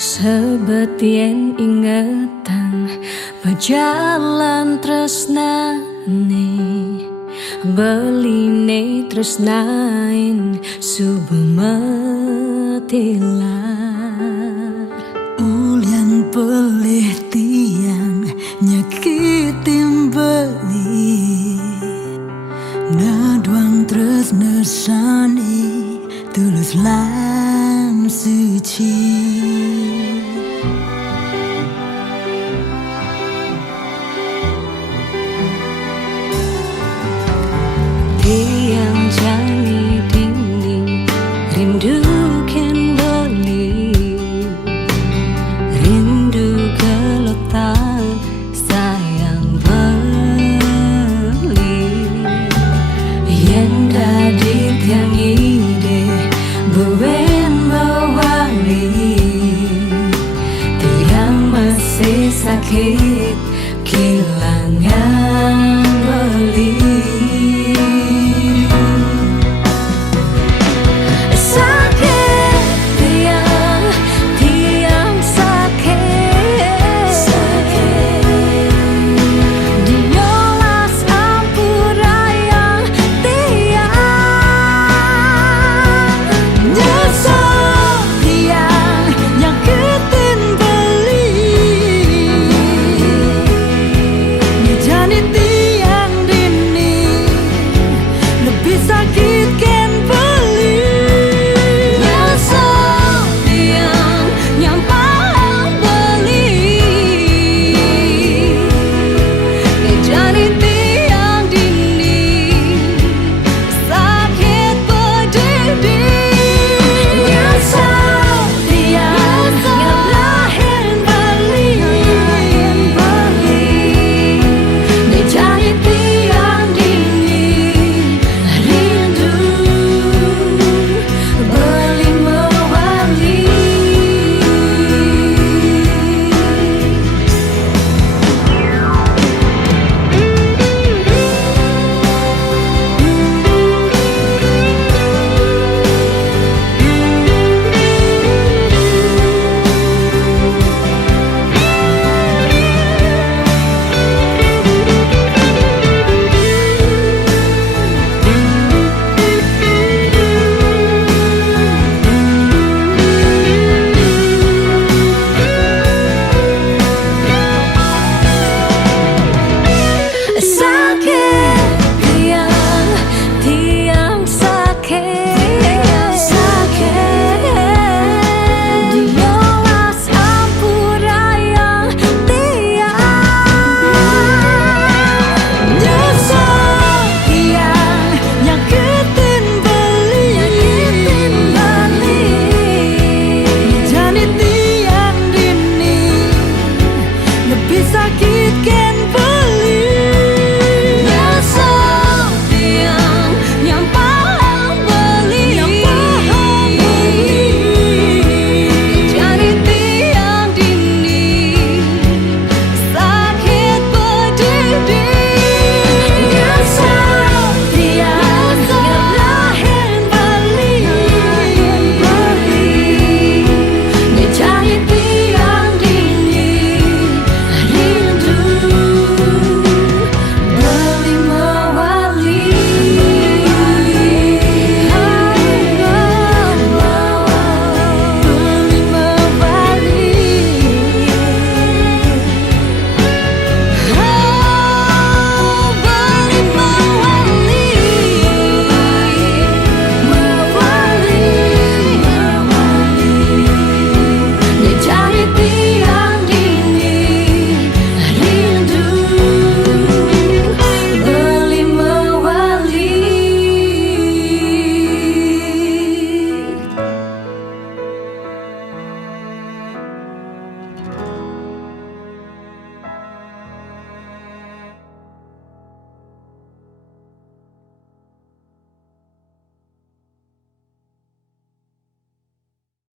Sebetien ingatan berjalan tresna beline tresnain subemetilar Ulian pelih tiang nyakitin beli Naduang tresna sani tulus lan suci tiang